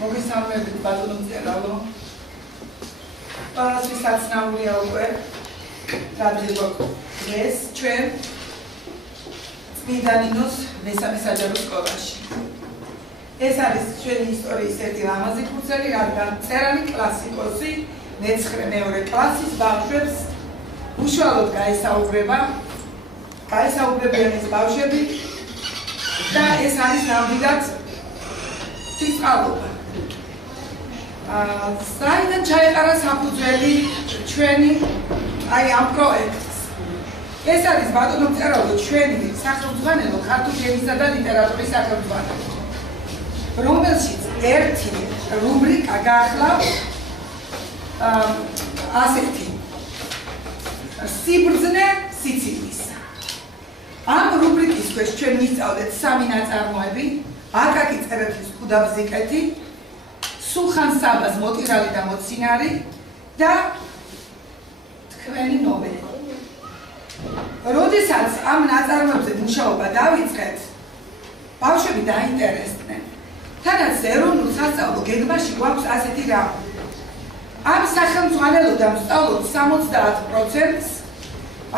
მოგესალმებით ბატონო მწერალო. ყველასთვის საცნაურია უკვე რადგან დღეს ჩვენ წმინდა ნინოს მესამე საჯარო სკოლაში. ეს არის ჩვენი ისტორიის ერთი ლამაზი ფურცელი, რადგან მწერალი კლასიკოსი მე-9 კლასის ბავშვებს უშუალოდ გაესაუბრებიან ეს ბავშვები და ეს არის ნამდვილად ფიზიკალობა. საიდან ჩაეყარა საფუძველი ჩვენი ამ პროექტს. ეს არის ბატონო მწერალო ჩვენი სახელმძღვანელო ქართული ენისა და ლიტერატურის სახელმძღვანელო, რომელშიც ერთი რუბრიკა გახლავს ასეთი სიბრძნე სიცილისა. ამ რუბრიკის ქვეშ ჩვენ ვისწავლეთ 3 ნაწარმოები: აკაკი წერეთლის ქუდაბზიკეთი, სულხან საბას მოტირალი და მოცინარი და თქვენი ნოველი. როდესაც ამ ნაწარმოებზე მუშაობა დავიწყეთ, ბავშვები დაინტერესდნენ. თანაც ეროვნულ სასწავლო გეგმაში გვაქვს ასეთი რამ. ამ სახელმძღვანელოდან ვსწავლობ 70%-ს,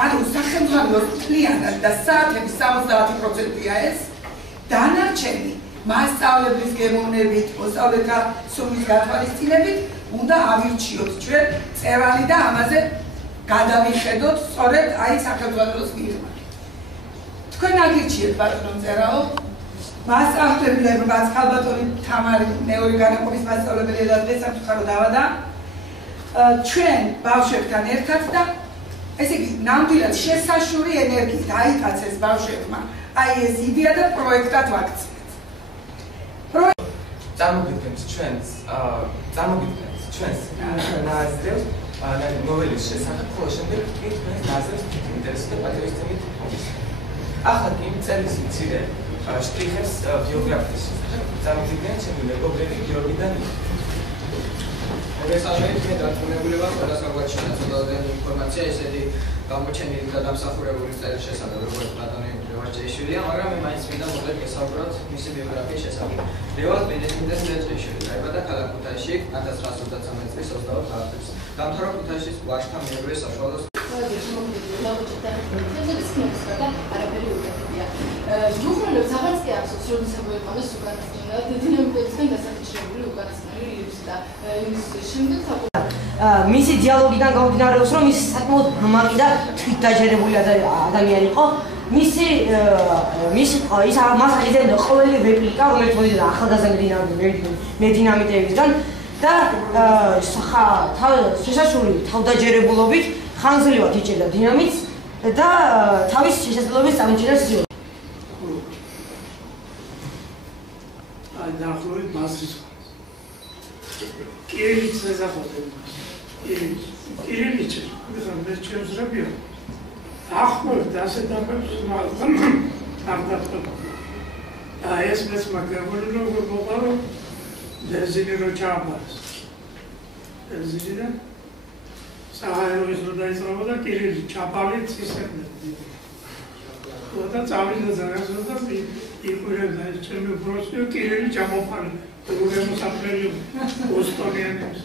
ანუ სახელმძღვანელო მთლიანად და საათების 70%-ია ეს. დანარჩენი მასწავლებლის გემოვნებით, მოსწავლეთა სურვილის გათვალისწინებით უნდა ავირჩიოთ ჩვენ მწერალი და ამაზე გადავიხედოთ სწორედ სახელმძღვანელოს მიღება. თქვენ აგირჩიეთ ბატონო მწერალო, მასწავლებლებმა ხალბატონი თამარი მეორე განაყოფის მასწავლებელი და სამწუხარო დავადა ჩვენ ბავშვებთან ერთად და ესე იგი ნამდვილად შესაშური ენერგიით აიტაცეს ბავშვებმა ეს იდეა და პროექტად ვაქცეთ. წარმოგიდგენთ ჩვენს ნაზრებს ნოველის შესახებ, ხოლო შემდეგ კი თქვენს ნაზრებს ინტერესებს და პატრიოტიზმით მოდის. ახლა კი წელის მცირე შტრიხებს ბიოგრაფიის შესახებ წარმოგიდგენთ ჩემი მეგობრები გიორგი და ნიკო. მოგესალმებით, მე დარწმუნებული ვარ, ყველას გაგვაჩინა ცოტათი ინფორმაცია ესეთი გამოჩენილი და დამსახურებული წერის შესახებ, როგორც ბატონი ლევაჭეიშვილია, მაგრამ მე მაინც მინდა მოკლედ გესაუბროთ მისი ბიოგრაფიის შესახებ. ლევან ლევაჭეიშვილი დაიბადა ქალაქ ქუთაისში 1933 წლის 24 აგვისტოში. დაამთავრა ქუთაისის ვაჟთა მიერ საშუალო ჯუღრელებს აღარც კი ახსოვს, როდესაც მოიყვანეს უკანასკნელად დინამიკებისგან დასახიჩრებული უკანასკნელი ლირიკს და იმის შემდეგ მისი დიალოგიდან გამომდინარეობს, რომ ის საკმაოდ მამაკი და თვითდაჯერებული ადამიანი იყო. ის მას აღიძენდა ყოველი რეპლიკა, რომელიც მოდიდა ახალგაზრდა მედინამიტებისგან და შესაშური თავდაჯერებულობით ხანგრძლივად იჭერდა დინამიტს და თავის შესაძლებლობის წამოჭერას იღებდა. დაახლოებით მასრის კირილიც ეზახოთებ კირილიც მე ჩემს რაბია ახლობთ ასე დაფებს და ეს მეც მაგარული რომ მოყარო ბენზინი რო ჩააბარეს ბენზინიდან საჰაერის რო დაიწყება და კირილი ჩაპალით ისებდა და წავიდა ზარასო და იყვირებდა ეს ჩემი პროსტიო კირილი ჩამოფალი როგორ მოსაფრელი ოსტონიანებს